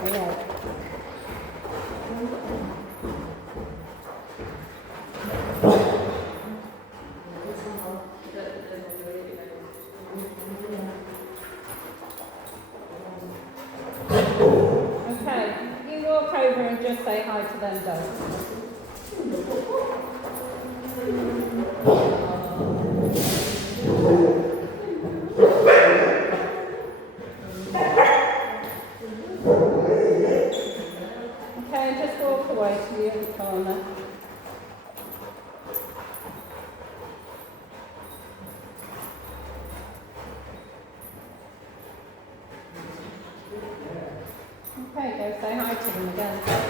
Okay. Okay, you walk over and just say hi to them, Doug. Okay, just walk away to the other corner. Okay, go say hi to them again.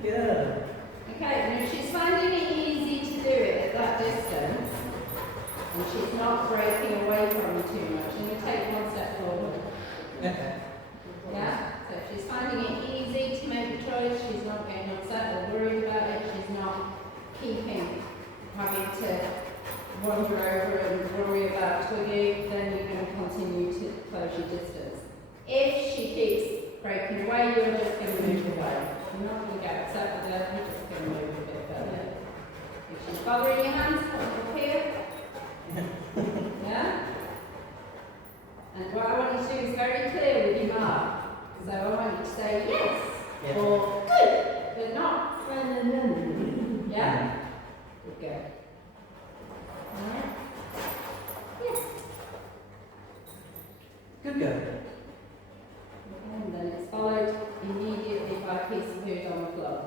Good girl. Okay, and if she's finding it easy to do it at that distance, and she's not breaking away from you too much, then you take one step forward. Okay. Yeah? So if she's finding it easy to make a choice, she's not getting upset or worried about it, she's not having to wander over and worry about Twiggy, then you're going to continue to close your distance. If she keeps breaking away, you're just going to move away. You're not going to get upset with her, you're just going to move a bit further. If she's bothering your hands, up here. Yeah? And what I want you to do is very clear with your mark. So I want you to say yes, or good, but not yeah? Good girl. Alright? Yes. Good girl. And then it's followed immediately by a piece of food on the floor.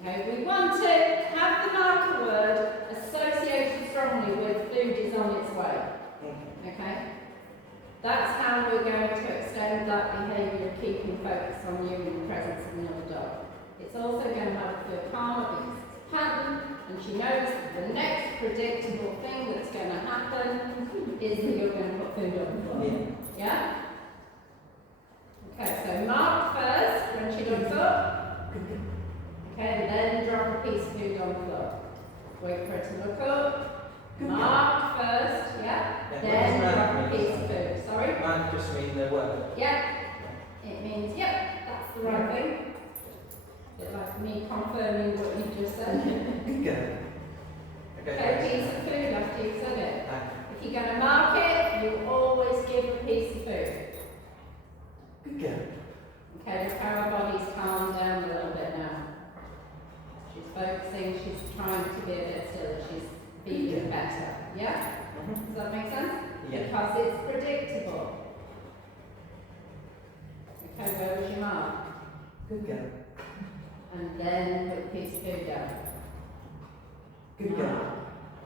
Okay, we want to have the marker word associated strongly with food is on its way. Okay? That's how we're going to extend that behaviour of keeping focus on you in the presence of another dog. It's also going to help her feel calmer because it's a pattern, and she knows that the next predictable thing that's going to happen is that you're going to put food on the floor. Yeah? Okay, so mark first when she looks up. Okay, and then drop a piece of food on the floor. Wait for her to look up. Mark first, yeah? Then drop a piece of food. Sorry? Mark just means the word. Yeah. It means, yep, that's the right thing. A bit like me confirming what you just said. Good girl. Okay, a piece of food after you've said it. If you're going to mark it, you always give a piece of food. Good girl. Okay, look how her body's calmed down a little bit now. She's focusing, she's trying to be a bit still, she's feeling better. Yeah? Does that make sense? Yeah. Because it's predictable. Okay, where was your mark? Good girl. And then put a piece of food down. Good girl.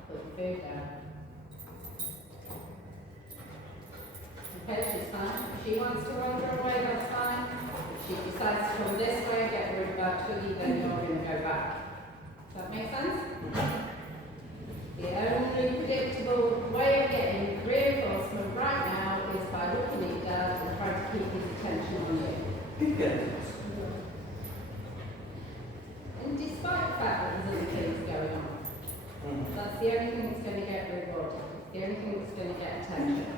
Put the food down. Okay, she's fine. If she wants to wander away, that's fine. If she decides to come this way, get worried about Twiggy, then you're going to go back. Does that make sense? The only predictable way of getting reinforcement right now is by looking at your dad and trying to keep his attention on you. Good girl. And despite the fact that there's other things going on, that's the only thing that's going to get rewarded. The only thing that's going to get attention.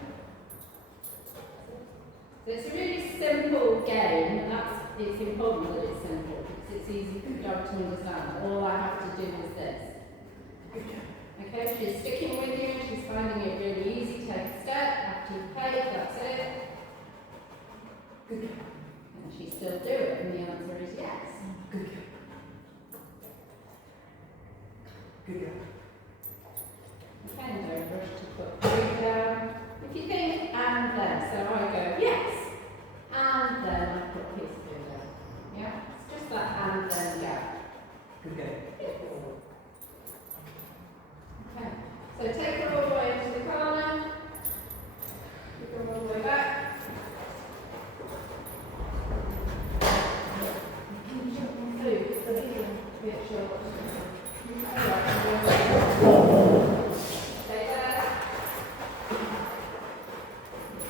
So it's a really simple game, and it's important that it's simple because it's easy for the dog to understand. All I have to do is this. Okay, she's sticking with you and she's finding it really easy. Take a step after you've played, that's it. And she still do it, and the answer is yes. Good girl. Good girl. Okay, and don't rush to put food down. If you think, and then, so I go, yes, and then I put a piece of food down. Yeah, it's just that and then gap. Good girl. Okay, so take her all the way into the corner. Take her all the way back. Food, a bit short. Stay there.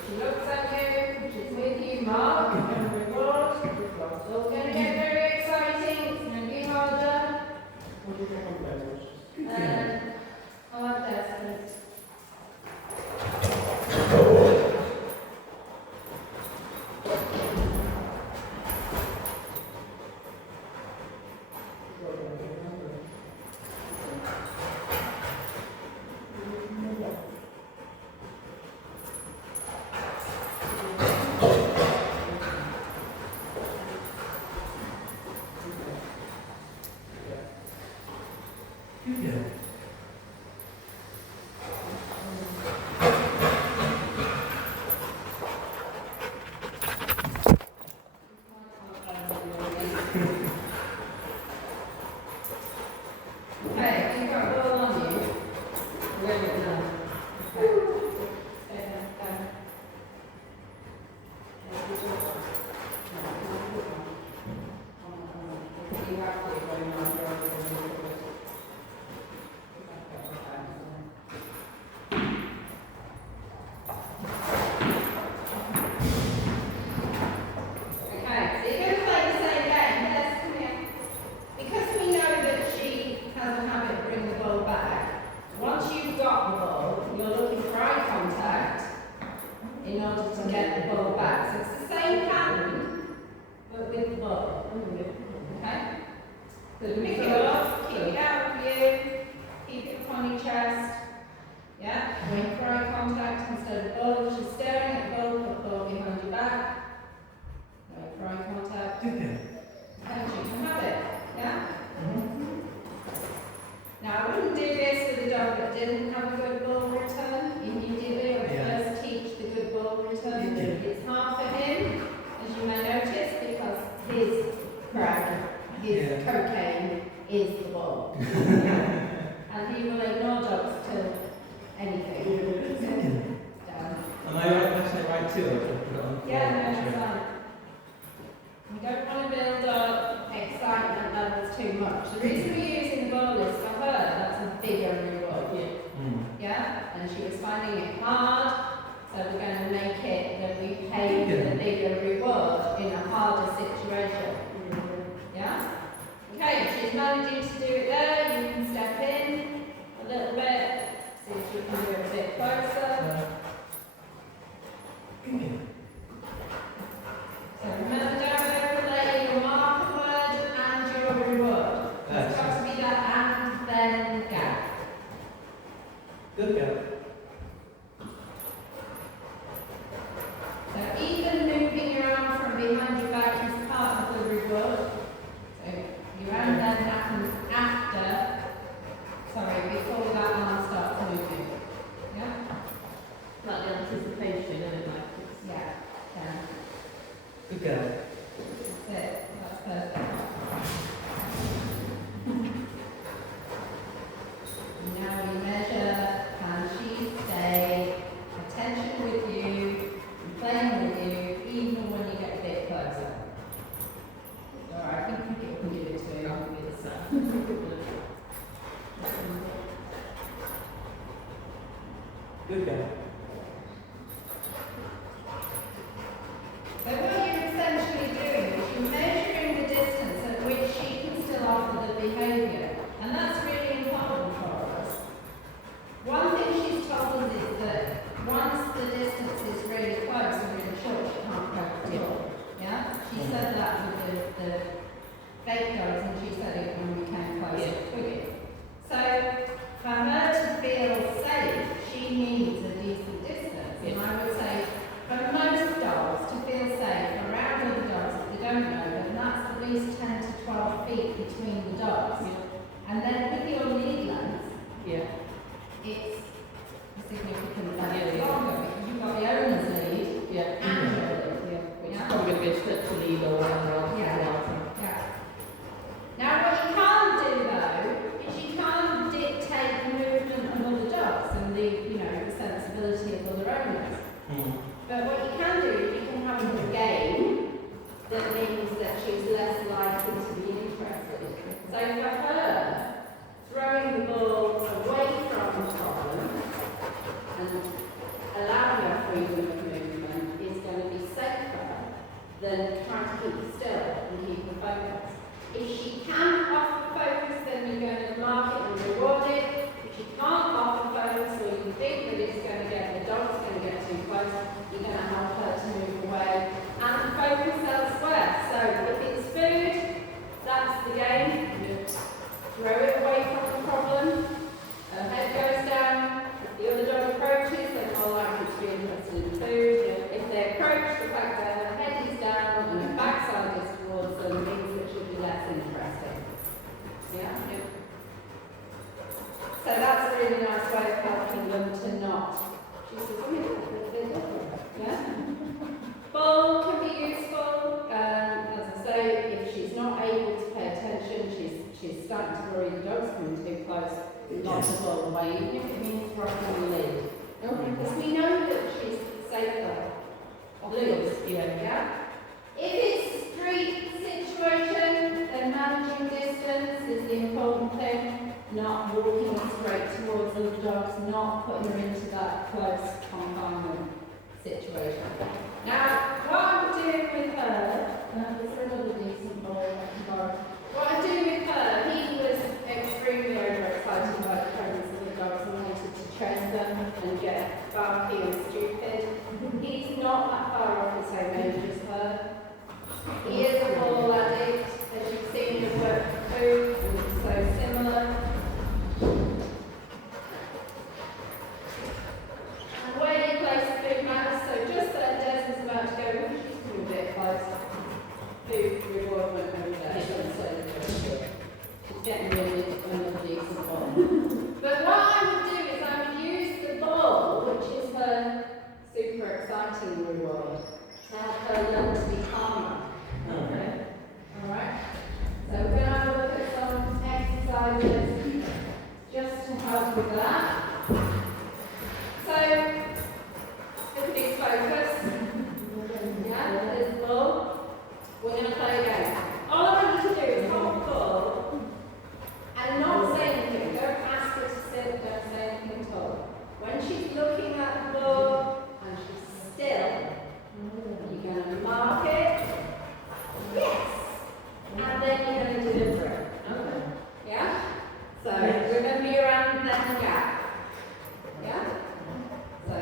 She looks at you, she's with you, mark, and reward. It's all going to get very exciting, it's going to be harder. I like that. Good girl. Okay, you've got a ball on you. Really now. Okay. Stay there. you have to when you're on your own. Okay, so you're going to play the same game. Let's come here. Because we know that she has a habit of bringing the ball back, once you've got the ball, you're looking for eye contact in order to get the ball back. So it's the same pattern, but with the ball. Okay? So pick it up, keep it out of view, keep it upon your chest. Yeah? Wait for eye contact instead of the ball. She's staring at the ball, put the ball behind your back. Wait for eye contact. Good girl. And she can have it. Yeah? Now, I wouldn't do this with a dog that didn't have a good ball return. Immediately, I would first teach the good ball return. It's hard for him, as you may notice, because his crack, his cocaine is the ball. And he will ignore dogs till anything. Am I right if I say right too? Or put it on? Yeah, no, that's fine. We don't want to build up excitement levels too much. The reason we're using the ball is for her, that's a bigger reward. Yeah? And she was finding it hard, so we're going to make it that we pay for the bigger reward in a harder situation. Yeah? Okay, if she's managing to do it there, you can step in a little bit, see if you can do it a bit closer. So remember, don't overlay your marker word and your reward. It's got to be that and then gap. Good girl. So even moving your arm from behind your back is part of the reward. So your and then happens after, before that arm starts moving. Yeah? Like the anticipation, and it like Yeah. Yeah. Good girl. That's it. That's perfect. Now we measure, can she stay attention with you, and playing with you, even when you get a bit closer. Alright, I think we can give it to her. I'll give it a Good girl. So what you're essentially doing is you're measuring the distance at which she can still offer the behaviour. And that's really important for us. One thing she's told us is that once the distance is really close and really short, she can't cope at all. Yeah? She said that with the fake dogs, and she said it when we came closer to it. So for her to feel safe, she needs a decent distance. And I would say for most dogs to feel safe around other dogs that they don't know, then that's at least 10 to 12 feet between the dogs. And then with your lead length, it's significantly longer because you've got the owner's lead and your lead. which is probably going to be a stretch to lead or whatever. Yeah. Now what you can't do though, is you can't dictate the movement of other dogs and the sensibility of other owners. But what you can do is you can have a game that means that she's less likely to be interested. So for her, throwing the ball away from the problem and allowing her freedom of movement is going to be safer than trying to keep her still and keep her focused. If she can offer focus, then you're going to mark it and reward it. If she can't offer focus, or you think that it's going to get, the dog's going to get too close, you're going to help her to move away and focus elsewhere. So if it's food, that's the game. Throw it away from the problem. Her head goes down. If the other dog approaches, they're more likely to be interested in food. If they approach, the fact that her head is down and her backside is towards them means that she'll be less interesting. Yeah? So that's a really nice way of helping them to not. She says, oh yeah, yeah. Ball can be useful. As I say, if she's not able to pay attention, she's starting to worry the dog's coming too close, not the ball away, even if it means dropping the lid. Because we know that she's safer. Loose, yeah. If it's a street situation, then managing the important thing, not walking her straight towards other dogs, not putting her into that close confinement situation. Now, what I'm doing with her, is there another decent boy I can borrow? What I do with her, he was extremely overexcited by the presence of the dogs and wanted to chase them and get barky and stupid. He's not that far off the same age as her. He is a ball addict, as you've seen his work for food, and so similar. And where you place the food matters, so just that Des was about to go, she's coming a bit close. Food reward went over there, she's getting really another decent ball. But what I would do is I would use the ball, which is her super exciting reward, to help her learn to be calmer. Okay. Alright. So we're going to have a look at some exercises just to help with that. So, everybody's focus. Yeah, there's the ball. We're going to play a game. All I want you to do is hold the ball and not say anything. Don't ask her to sit, don't say anything at all. When she's looking at the ball and she's still, you're going to mark it. Yes. And then you're going to deliver it. Okay. Yeah? So remember your and then gap. Yeah? So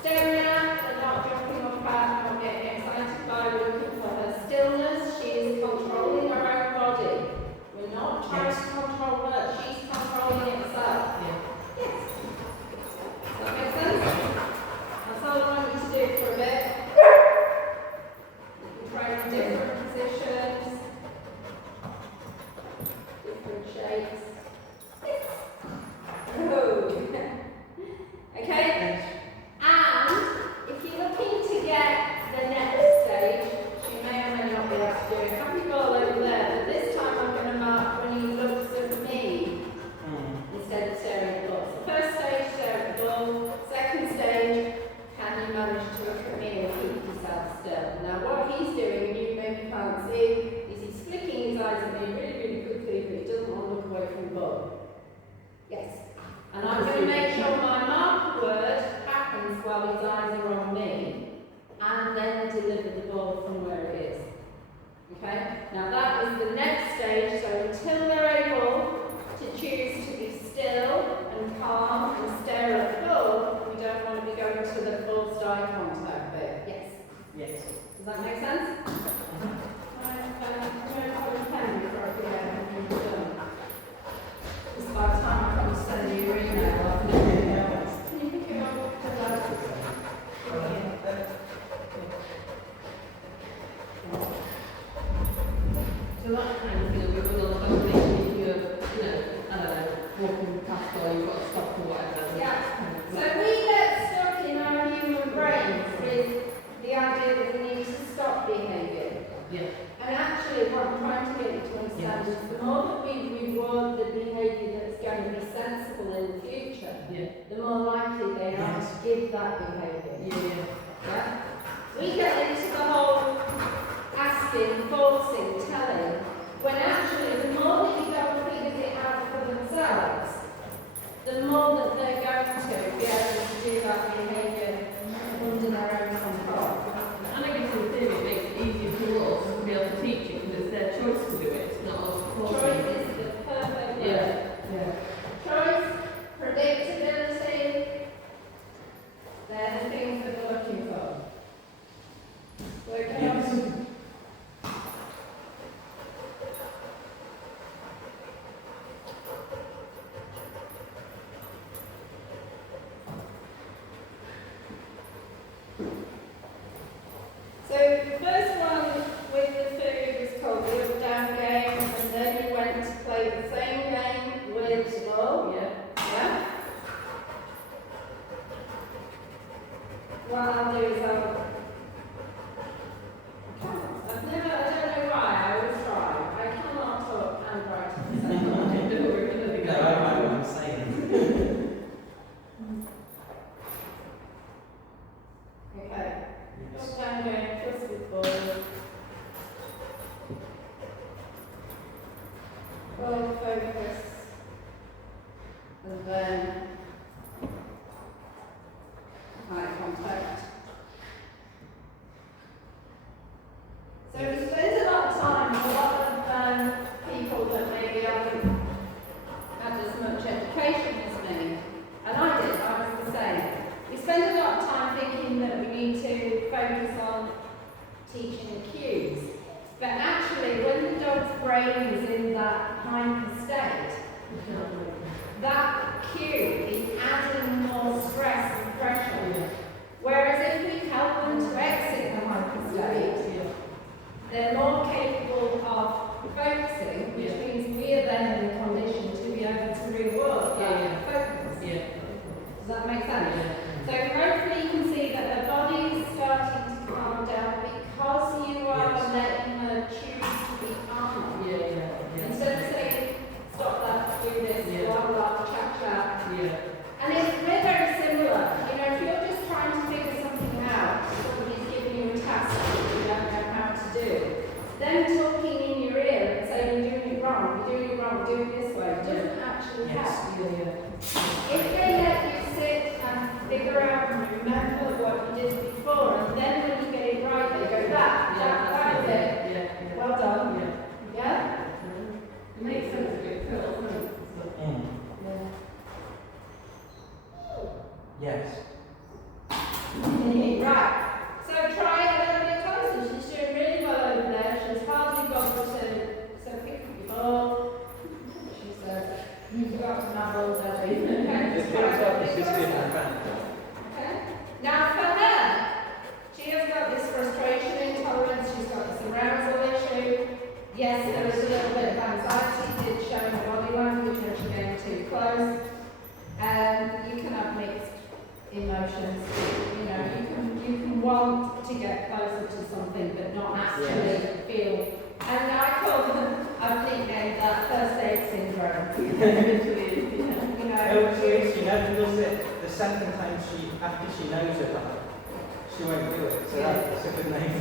staring at, but not jumping off back, not getting excited by looking for her stillness. She is controlling her own body. We're not trying to control her, she's controlling herself. Yes. Does that make sense? That's all I want you to do for a bit. Try different positions, different shapes. Oh. Okay? And if you're looking to get the next stage, you may or may not be able to do it. Happy ball over there, but this time I'm going to mark when he looks at me instead of staring at the ball. So first stage, stare at the ball. Second stage, can you manage to look at me and keep yourself still? Now what he's doing, and you maybe can't see, is he's flicking his eyes at me really, really quickly, but he doesn't want to look away from the ball. Yes. And I'm going to make sure my marker word happens while his eyes are on me, and then deliver the ball from where it is. Okay? Now that is the next stage, so until they're able to choose to be still and calm and stare at the ball, we don't want to be going to the forced eye contact bit. Yes? Yes. Does that make sense? It's by the time I come to send you your email, I've never been able. Can you pick it up? So that kind of thing, we will also make if you're, walking past or you've got to stop or whatever. Yeah. So we get stuck in our human brains with the idea that we need to stop behaviour. Yeah. And actually, what I'm trying to get you to understand is the more that we reward the behaviour that's going to be sensible in the future, the more likely they are to give that behaviour. Yeah? We get into the whole asking, forcing, telling, when actually the more that you don't figure it out for themselves, the more that they're going to be able to do that behaviour under their own control. And I guess in theory it makes it easier for us to be able to teach it because it's their choice to do it. It's not us forcing Choice it. is the perfect word. Yeah. Choice, predictability, they're the things that we're looking for. Working on full focus, and then eye contact. So we spend a lot of time, a lot of people that maybe haven't had as much education as me, and I did, I was the same. We spend a lot of time thinking that we need to focus on teaching the cues, but actually when the dog's brain is in that hyper state, that cue is adding more stress and pressure. Whereas if we help them to exit the hyper state, they're more capable of focusing, which means we are then in a condition to be able to reward that focus. Does that make sense? So hopefully you can see that the body is starting to calm down because you are letting her choose to be calm. Instead of saying, stop that, do this, blah blah, chat. And we're very similar. You know, if you're just trying to figure something out, somebody's giving you a task that you don't know how to do, them talking in your ear and saying you're doing it wrong, do it this way, doesn't actually help. If they let you sit and figure out and remember what you did before, and then when you get it right, they go, that is it. Well done. Yeah? It makes sense to do it. Yes. Right. So try it a little bit closer. She's doing really well over there. She's hardly got to so pick up your ball. She says, you've got to have all that. Just put it up, it's just different. Okay. Now for her, she has got this frustration intolerance, she's got this arousal issue. Yes, there was a little bit of anxiety, did show in the body language when she came too close. You can have mixed emotions. You know, you can want to get closer to something but not actually feel. And I call them, I've nicknamed that first aid syndrome. You know, She never does it the second time after she knows about it. She won't do it. So that's a good name.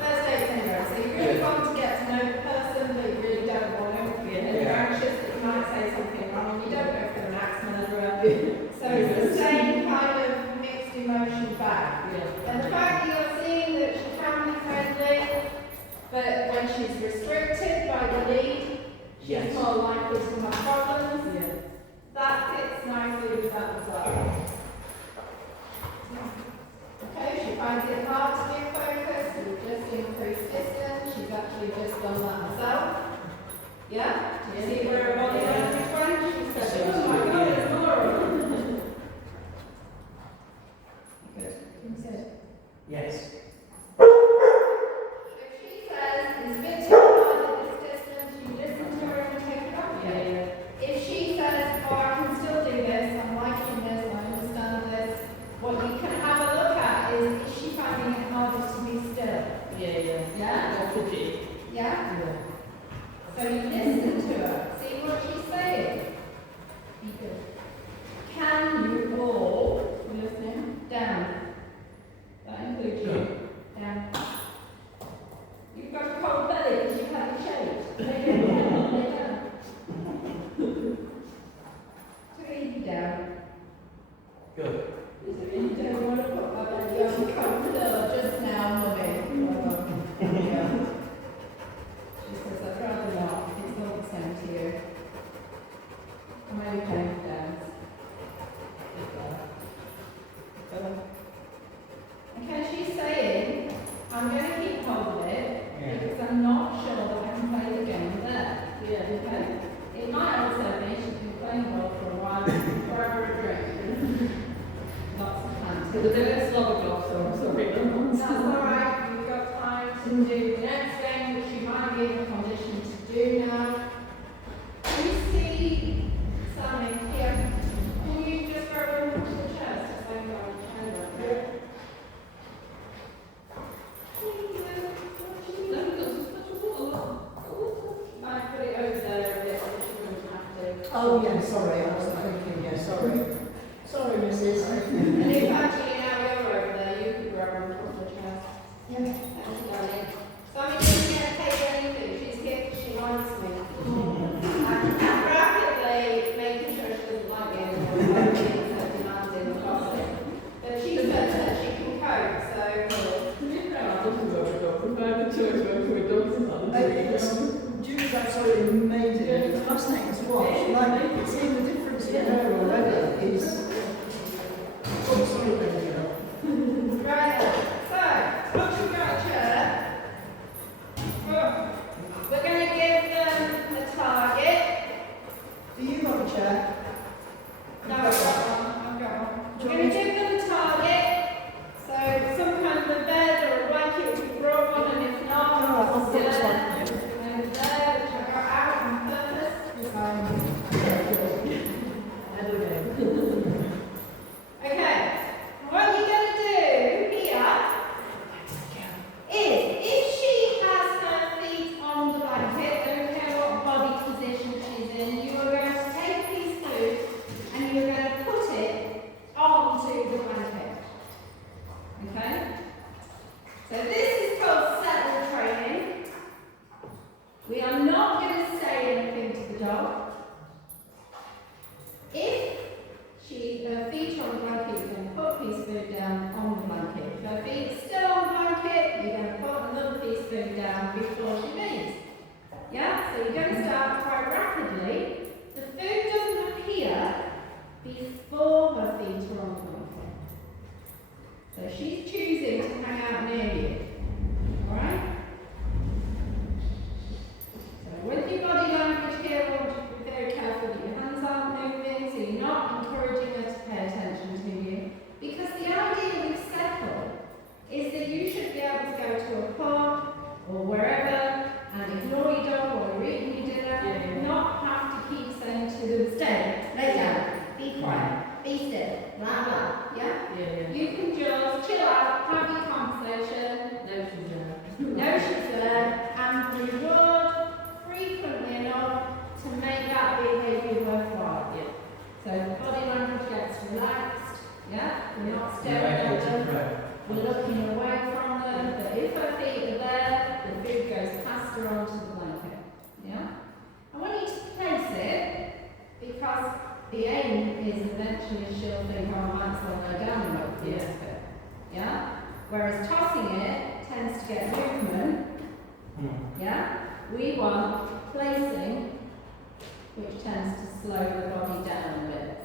first aid syndrome. So you really want to get to know the person, but you really don't want to. And you're anxious that you might say something wrong, and you don't go for an axe murderer. So it's the same kind of mixed emotion back. And the fact that you're seeing that she can be friendly, but when she's restricted by the lead, she's more likely to have problems. That fits nicely with that as well. Okay, she finds it hard to do focus, we've just increased distance, she's actually just done that herself. Yeah? Do you see where her body language went? She said, oh my god, there's more of them. Good. Can you say it? Yes. If she says it's a bit too hard at this distance, you listen to her and take it off again. If she says, oh, I can still do this, I'm liking this, I understand this, what you can have a look at is she finding it harder to be still? Yeah? Yeah? So you listen to her, see what she's saying. Be good. Can you all, listening, down? That includes you. Down. You've got a cold belly because you've had it shaved. Lay down, lay down. 3 down. Good. You don't want to put my belly on the comforter just now, mummy. Yeah. She says, I'd rather not. It's all the same to you. I'm only paying down. Okay, she's saying, I'm going to keep hold of it because I'm not sure that I can play the game there. Okay? It might also be she's been playing ball for a while, forever a drink. Lots of time. Because I don't slobber glove, so I'm sorry. That's alright, you've got time to do the next game, which you might be in a condition to do now. Can you see Sammy here? Can you just grab him to the chest? Just like on the shoulder. Might put it over there a bit, so she wouldn't have to. Oh, yeah, sorry, I wasn't thinking, yeah, sorry. Sorry, Mrs. And if actually now you're over there, you could grab him from the chest. Yeah. Thank you, darling. Sammy doesn't get paid anything. She's here because she likes me. amazing. It's fascinating to watch. Like, seeing the difference in her already is. Oh, sorry, baby. Right, so, once you've got a chair, we're going to give them a target. Do you have a chair? No, I've got one. I've got one. We're going to give them a target. So, some kind of a bed or a blanket, which we brought one, and if not, Alright, I'll put this there, one. over there, which I got out on purpose. Okay, what you're going to do here is, if she has her feet on the blanket, don't care what body position she's in, you are going to take a piece of food and you're going to put it onto the blanket. Okay? So this is called settle training. We are not going to say anything to the dog. If her feet are on the blanket, you're going to put a piece of food down on the blanket. If her feet are still on the blanket, you're going to put another piece of food down before she leaves. Yeah? So you're going to start quite rapidly. The food doesn't appear before her feet are on the blanket. So she's choosing to hang out near you. Alright? So with your body language here, I want you to be very careful that your hands aren't moving, so you're not encouraging her to pay attention to you. Because the idea with settle is that you should be able to go to a pub or wherever and ignore your dog while you're eating your dinner, not have to keep saying to them, stay, lay down, be quiet, be still, blah blah, yeah? You can just chill out, have your conversation, know she's there, and reward frequently enough to make that behaviour worthwhile. So the body language gets relaxed, yeah? We're not staring at them, we're looking away from them, but if her feet are there, the food goes past her onto the blanket, yeah? I want you to place it, because the aim is eventually she'll think, oh, I might as well lay down and wait for the next bit, yeah? Whereas tossing it tends to get movement, yeah? We want placing, which tends to slow the body down a bit.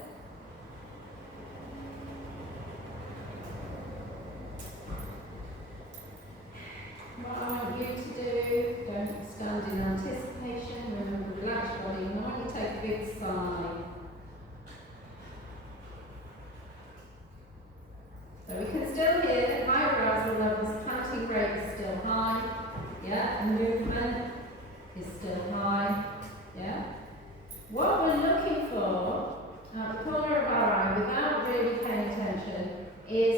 What I want you to do, don't stand in anticipation, remember relax your body, and I want you to take a big sigh. So we can still hear that high arousal levels, panting rate is still high, yeah, and movement is still high, yeah. What we're looking for at the corner of our eye, without really paying attention, is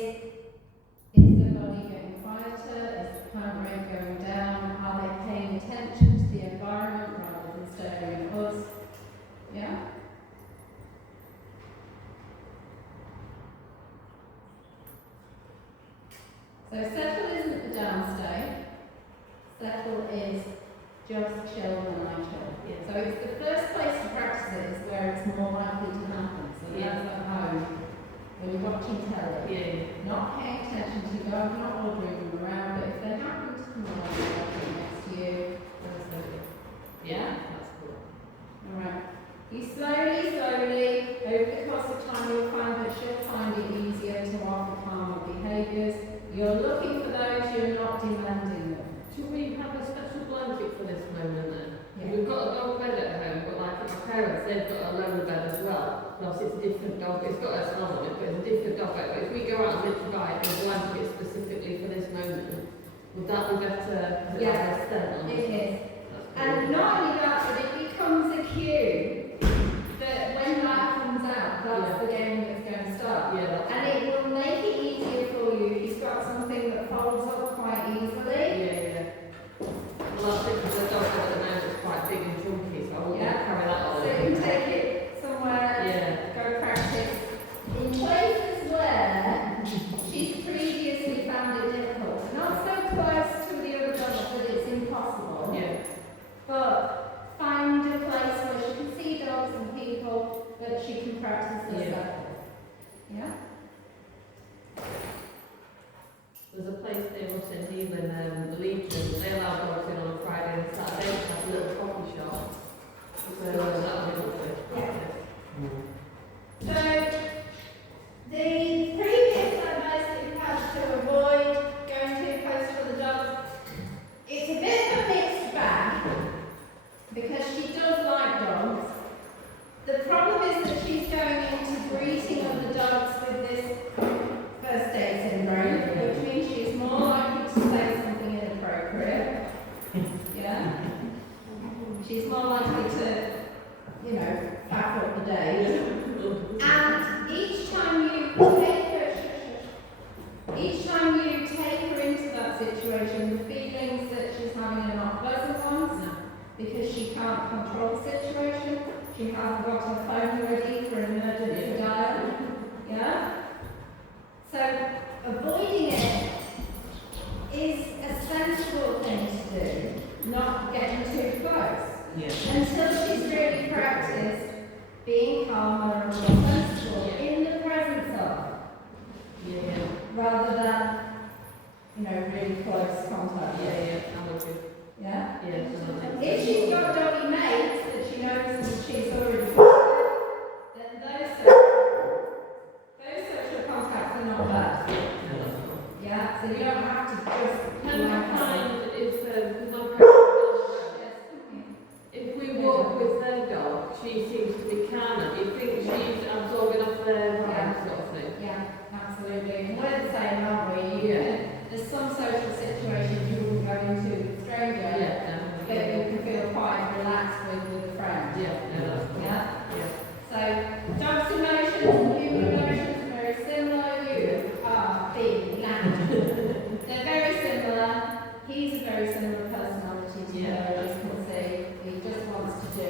the body getting quieter? Is the heart rate going down? Are they paying attention to the environment rather than staring at us? Yeah? So settle isn't the downstay. Settle is just chill when I chill. So it's the first place to practice it is where it's more likely to happen. So that's at home, when you're watching telly, not paying attention to your dog, not ordering them around, but if they happen to come along and walking next to you, that's good. Yeah? That's cool. Alright. You slowly, over the course of time, you'll find that she'll find it easier to offer calmer behaviours. You're looking for those, you're not demanding them. Should we have a special blanket for this moment then? Yeah. We've got a dog bed at home, but like my parents, they've got a lower bed as well. And obviously it's a different dog, it's got a smell on it, but it's a different dog bed. But if we go out and literally buy a blanket specifically for this moment, would that be better? Yeah, it is. And not only that, but it becomes a cue that when that comes out, that's the game that's going to start. And it will make it easier for you if you've got something that folds up quite easily. Well, I think the dog at the moment is quite big and chunky, so I won't carry that on. So you can take it somewhere, go practice. In places where she's previously found it difficult, not so close to the other dogs that it's impossible, but find a place where she can see dogs and people that she can practice herself. Yeah? There's a place near us in Healing, the Legion, they allow dogs in on a Friday and Saturday to have a little coffee shop. to, you know, faff up the day. And each time you take her into that situation, the feelings that she's having are not pleasant ones, because she can't control the situation. She hasn't got her phone ready for an emergency dial. Yeah? So avoiding it is a sensible thing to do, not getting too close. Yeah. Until she's really practiced being calmer and more sensible in the presence of, rather than, you know, really close contact. I'm with you. Yeah? Yeah, If she's got doggy mates that she knows that she's already got, then those social contacts are not bad. Yeah? So you don't have to just. Can you find if, because I'm pregnant, if we walk with their dog, she seems to be calmer. Do you think she's absorbing off their vibe sort of thing? Yeah, absolutely. We're the same, aren't we? There's some social situations you wouldn't go into with a stranger, but you can feel quite relaxed with a friend. Yeah? So, dogs' emotions and human emotions are very similar. You are being loud. They're very similar. He's a very similar personality to her, as you can see. He just wants to do.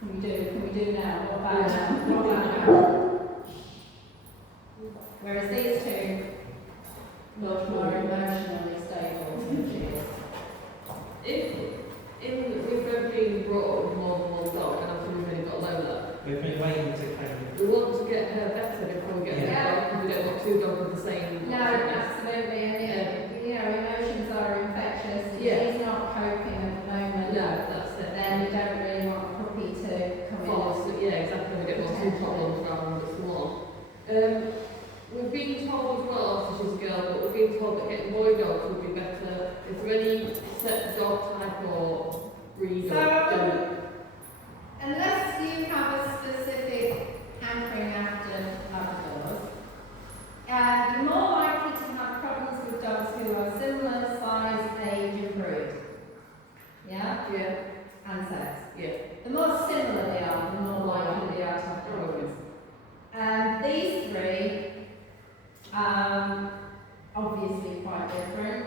Can we do now? What about now? What about now? Whereas these two, much more emotionally stable than she is. We've both been brought up with more than one dog, and after we've only got Lola, We've been waiting to kind of. we want to get her better before we get her dog, because we don't want two dogs with the same. No, absolutely. And you know, emotions are infectious. If she's not coping at the moment, that's it. then you don't really want a puppy to come in. Exactly. We get more two problems rather than just one. We've been told as well, so she's a girl, but we've been told that getting boy dogs would be better. Is there any set dog type or breed or Unless you have a specific hankering after Labradors, you're more likely to have problems with dogs who are similar size, age, and breed. Yeah? And sex. The more similar they are, the more likely they are to have problems. These three, obviously quite different.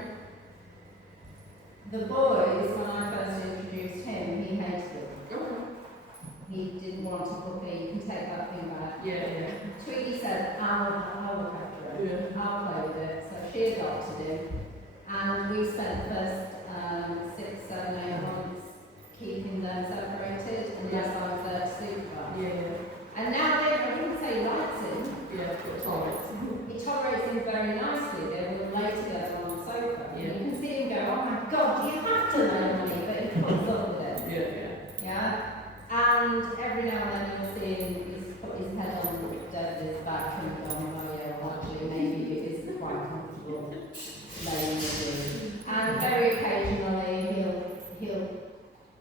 The boys, when I first introduced him, he hated them. He didn't want a puppy. You can take that thing back. Tweety said, I'll look after it. I'll play with it. So she adopted him. And we spent the first 6, 7, 8 months keeping them separated unless I was there to supervise. And now I wouldn't say he likes him. He tolerates him very nicely. They will lay together on the sofa. You can see him go, oh my God, do you have to lay on me? But he puts up with it. Yeah? And every now and then you'll see him, he's put his head on Deborah's back and gone, oh yeah, well actually maybe it is quite comfortable laying with you. And very occasionally he'll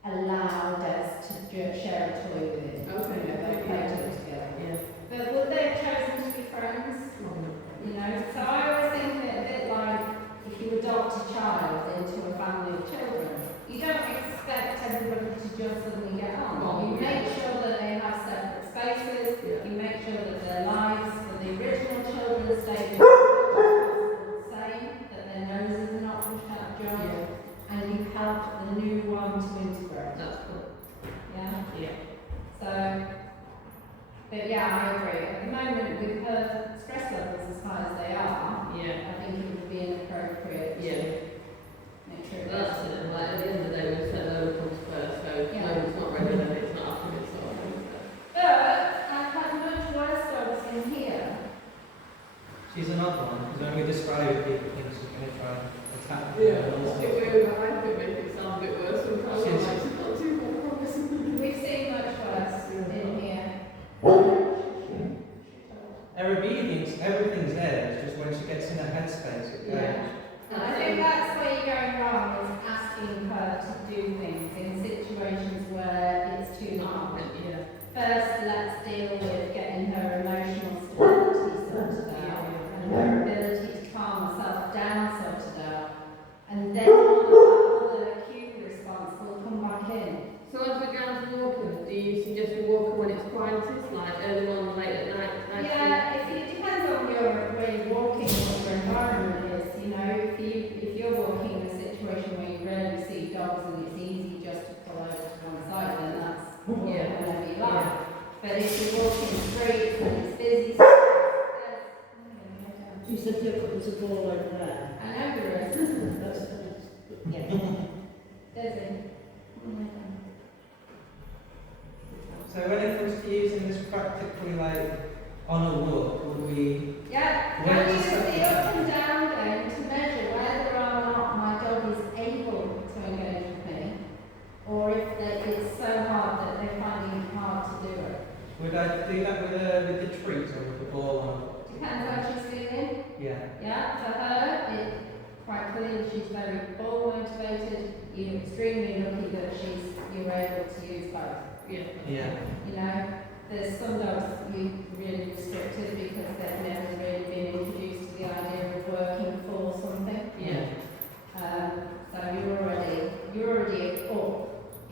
allow Des to share a toy with him. They'll play together. But would they have chosen to be friends? You know, so I always think that a bit like if you adopt a child into a family of children, you don't expect everybody to just suddenly get on. You make sure that they have separate spaces, you make sure that their lives for the original children stay the same, that their noses are not pushed out of joint, and you help the new one to integrate. That's cool. Yeah? So, but yeah, I agree. At the moment, with her stress levels as high as they are, I think it would be inappropriate to make sure That's it. Like at the end of the day, we said Lola comes first, so Lola's not ready, then it's not after this sort of thing. But I've had much worse dogs in here. She's an odd one, because when we describe people, think she's going to try and attack them. I think make it sound a bit worse sometimes. She's- It's not too promising. We've seen much worse in here. Her obedience, everything's there, it's just when she gets in her headspace, it goes. And I think that's where you're going wrong, is asking her to do late at night. Yeah, it depends on where you're walking, what your environment is. You know, if you're walking in a situation where you rarely see dogs and it's easy just to pull over to one side, then that's whenever you like. But if you're walking the streets and it's busy, You said there's a ball over there. I know there is. That's, yeah. There's a. So when it comes to using this practically like on a walk, would we? Yeah, Where I use to set the that? up and down game to measure whether or not my dog is able to engage with me, or if it's so hard that they're finding it hard to do it. Would I do that with the treats or with the ball Depends how she's feeling. on? Yeah. Yeah, for her, it quite clearly she's very ball motivated. You're extremely lucky that you're able to use both. Yeah. You know, there's some dogs you really restricted because they've never really been introduced to the idea of working for something. So you're already up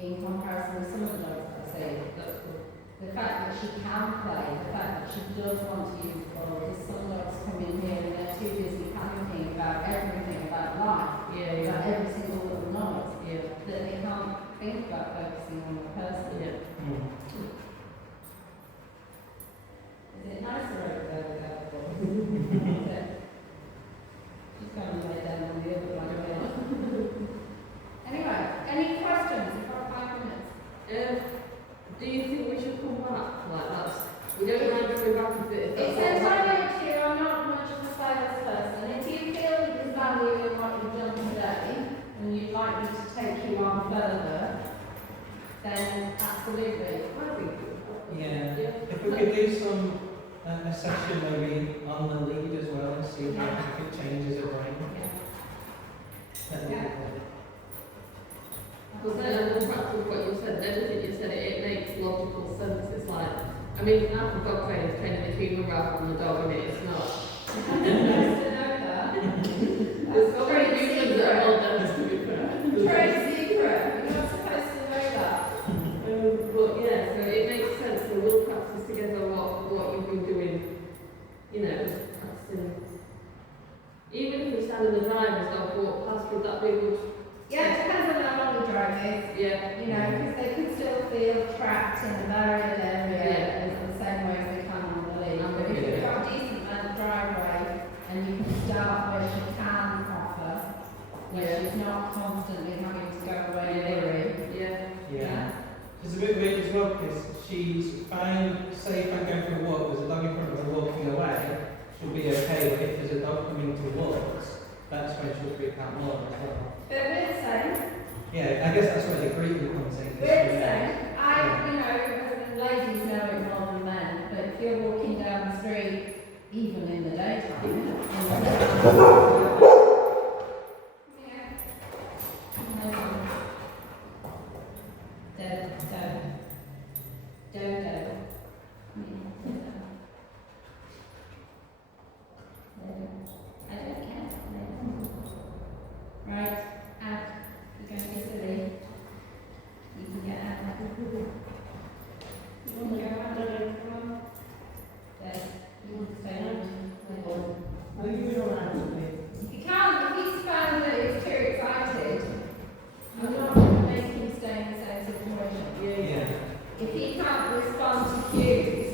in comparison with some of the dogs I see. That's cool. The fact that she can play, the fact that she does want to use the ball, because some dogs come in here and they're too busy panicking about everything about life, about every single little noise, that they can't think about focusing on the person. Is it nicer over there without the ball? Is it? She's going to lay down on the other one. Anyway, any questions? We've got 5 minutes. Do you think we should come back like that? We don't mind going back a bit. It's entirely up to you. I'm not much of a salesperson. If you feel there's value in what you've done today and you'd like me to take you on further, then absolutely. I think Yeah. If we could do some a session maybe on the lead as well and see if it changes her brain. That would be good. Because then, in practice, what you said, everything you said, it makes logical sense. It's like, I mean, half the dog training is training between the rat and the dog, and it's not. Nice to know that. There's so many humans that are all done to be fair. Trade secret. You're not supposed to know that. But yeah, so it makes sense. So we'll practice together what you've been doing, you know, just practicing. Even if we stand in the driver's dog walk past, would that be good? Yeah, it depends on how long the drive is. Yeah. You know, because they can still feel trapped in the barrier area in the same way as they can on the lead. But if you've got a decent amount of driveway and you can start where she can offer, where she's not constantly having to go away and weary. Yeah. It's a bit weird as well because she's fine, say if I'm going for a walk, there's a dog in front of her walking away, she'll be okay, but if there's a dog coming towards, that's when she'll freak out more as well. But we're the same. Yeah, I guess that's where the greeting comes in. We're the same. You know, ladies know it more than men, but if you're walking down the street, even in the daytime, I don't care. Right, out. You're going to be silly. You can get out. You want to go out? Come on. Yes. You want to stay on? Are you in or out of me? You can't, if he's found that he's too excited, I'm not going to make him stay in the same situation. Yeah. If he can't respond to cues,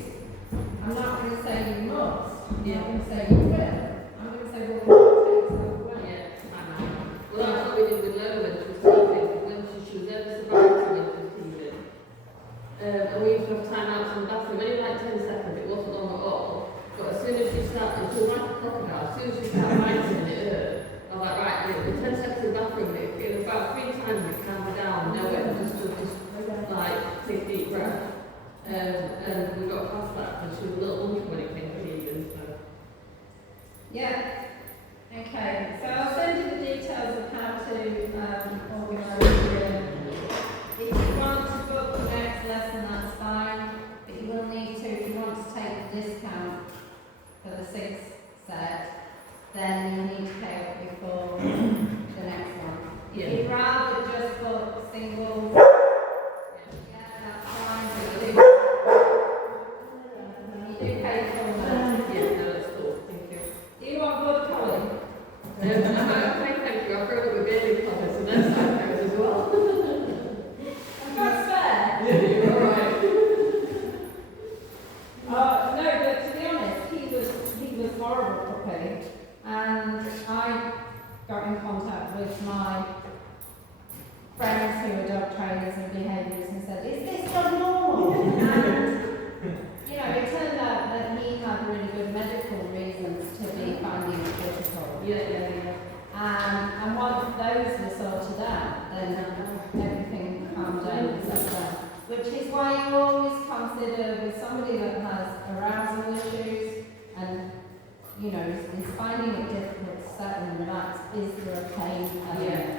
I'm not going to say you must. I'm not going to say you will. I'm going to say, well, we'll take stuff away. Well, that's what we did with Lola when she was sleeping. When she was ever so bad when she was sleeping. And we used to have time out in the bathroom, only like 10 seconds, it wasn't long at all. But as soon as she started, she was like a crocodile, as soon as she started biting it hurt. I was like, right, the 10 seconds in the bathroom, it was about 3 times it calmed down, no way, just like, take a deep breath. And we got past that, and she was a little monkey when it came to vegan, so. Yeah. Okay, so I'll send you the details of how to organise it. If you want to book the next lesson, that's fine, but you will need to, if you want to take the discount for the 6th set, then you need to pay up before the next one. Yeah. If you'd rather just book singles, yeah, that's fine, but you do why you always consider with somebody that has arousal issues and, you know, is finding it difficult to settle and relax, is there a pain element?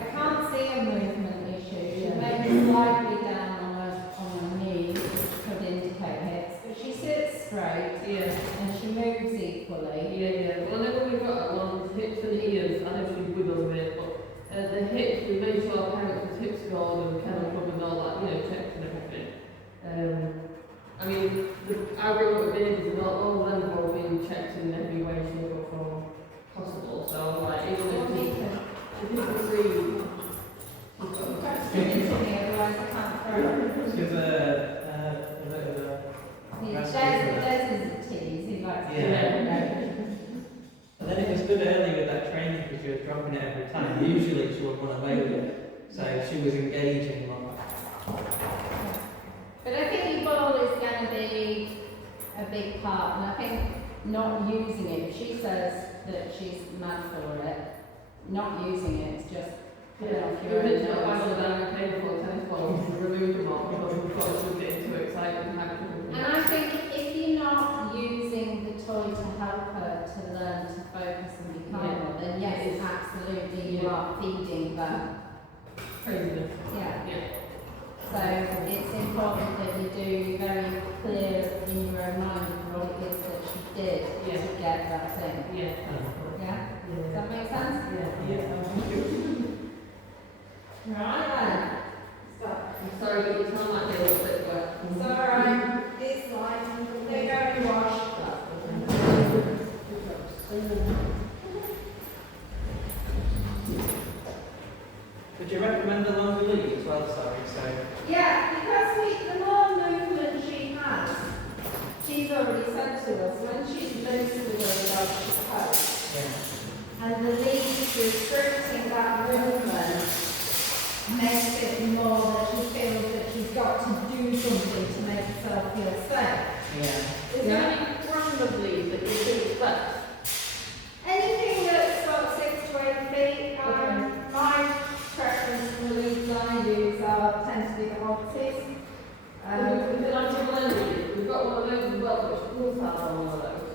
I can't see a movement issue. She may be slightly down on her knees, which could indicate hips, but she sits straight and she moves equally. Well, I know when we've got on hips and ears, I know she wiggles a bit, but the hips, we made sure our parents with hips guard and kennel club and all that, you know, checked and everything. I mean, I grew up with babies and all of them have all been checked in every way, shape or form possible. So I was like, even if you can see, Don't stick it to me, otherwise I can't throw it. She's a bit of a... Des is a tease, he likes to And then it was good early with that training because she was dropping it every time. Usually she would run away with it. So she was engaging a lot. But I think your ball is going to be a big part, and I think not using it, if she says that she's mad for it, not using it is just putting off your own it's not nerves. like on the dining table for a tennis ball, and remove them all because we thought she was getting too excited and having And I think if you're not using the toy to help her to learn to focus and be calmer, then yes, absolutely, you are feeding them. craziness. Yeah. So it's important that you do very clear in your own mind what it is that she did to get that thing. Yeah? Does that make sense? Right then. I'm sorry, but you sound like a little bit wet. It's alright. It's like, they go and wash. Would you recommend the longer lead as well, sorry? So Yeah, because the more movement she has, she's already said to us, when she's loose with her dog, she's close. And the lead restricting that movement makes it more that she feels that she's got to do something to make herself feel safe. Is there any brand of lead that you think best? Anything that's got 6 to 8 feet, my preference for the leads I use tend to be the Hoxties. Is it like a blend? We've got one of those as well, which does have one of those.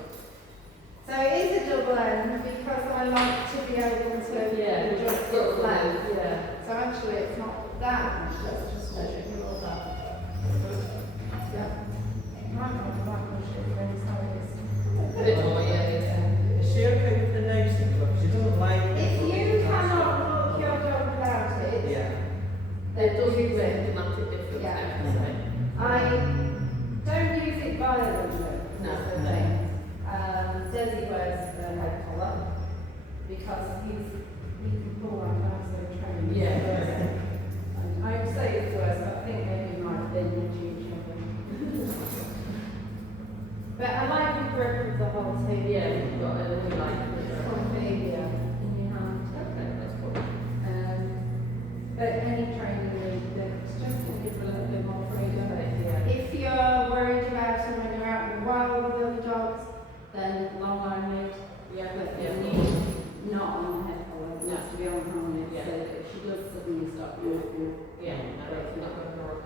So it is a double end because I like to be able to adjust its length. So actually it's not that much, let's just measure yours up. Yeah. It might not be that much, it's very sorry. A bit more, is she okay with the nose thing? She doesn't like it. If you cannot walk your dog without it, It does make a dramatic difference. I don't use it violently. That's the thing. Desi wears the head collar because he can pull like that, so training. And I would say it's worse, but I think maybe it might have been each other. But I like the grip of the whole thing. You've got a really like It's comfy in your hand. Okay, that's cool. But any training lead, it's just to give a little bit more freedom. Yeah. If you're worried about it when you're out in the wild with other dogs, then long line lead. But you need not on the head collar, it has to be on harness. So that if she does suddenly stop moving, That's not going to work.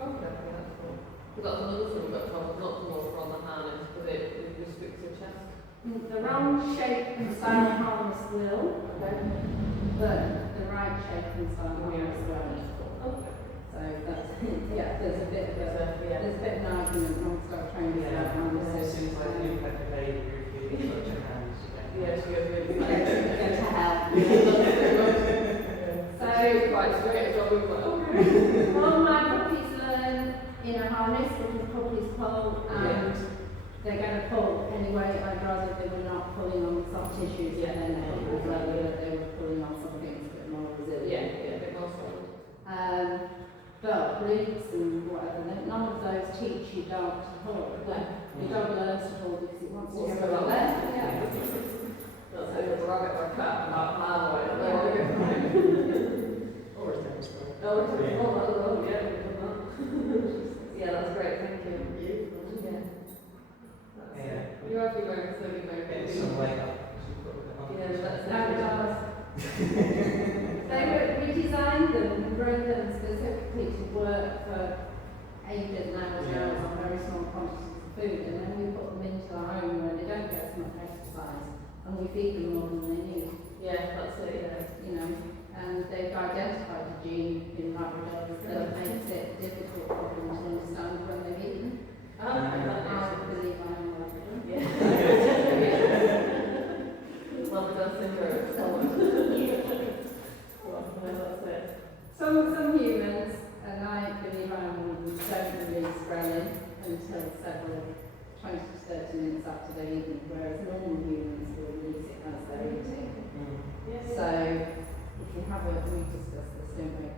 Okay, that's cool. We've got another thing we've got to talk not to walk on the harness, but it restricts the chest. the wrong shape and style harness will, but the right shape and style harness will. Okay. So that's, there's a bit of an argument amongst our trainers about harnesses. It seems like you've had a very review of such a hands. Yes, we have really Go to hell. So quite straight, so we've got, okay. All my puppies learn in a harness with the puppy's pull, and they're going to pull anyway. I'd rather they were not pulling on soft tissues than I'd rather that they were pulling on something that's a bit more resilient. A bit more solid. But breeds and whatever, none of those teach your dog to pull. Your dog learns to pull because it wants to What's go the left. That's a rabbit or a cat about a mile away. Or a tennis ball. Yeah, that's great, thank you. You're actually very slowly very good. It's some way up. She's put it on. Yeah, that's We designed them and bred them specifically and I believe I'm one of them, don't release ghrelin until several 20 to 30 minutes after they're eating, whereas normal humans will release it as they're eating. So, if you have a, we discussed this, didn't we?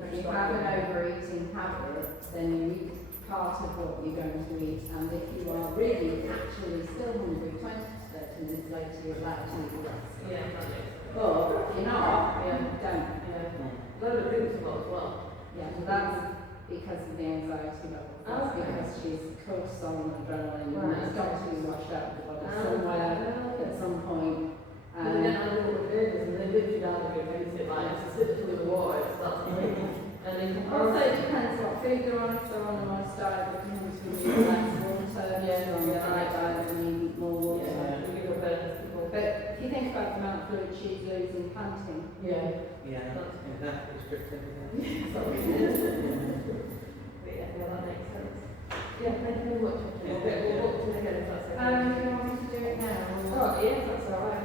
If you have an overeating habit, then you eat part of what you're going to eat, and if you are really actually still hungry, 20 to 30 minutes later, you're allowed to eat the rest. Yeah, that makes sense. But if you're not, don't. Yeah. Lola drinks a lot as well. Yeah, so that's because of the anxiety level. That's Okay. because she's cortisol and adrenaline, and Right. it's got to be washed out of the body Ah, somewhere okay. at some point. And then I look at burgers and they literally down the good things it like it's a sip with the water, it's that and then Also, it depends what food they're on. If they're on a moist diet, they can use less water. Yeah, On the dry diet, they need more water. yeah, we give a burgers to people. But if you think about the amount of fluid she's losing panting, Yeah. Yeah, that restricted. Sorry. But yeah, that makes sense. Yeah, thank you very much. Yeah, We'll talk to you again if that's okay.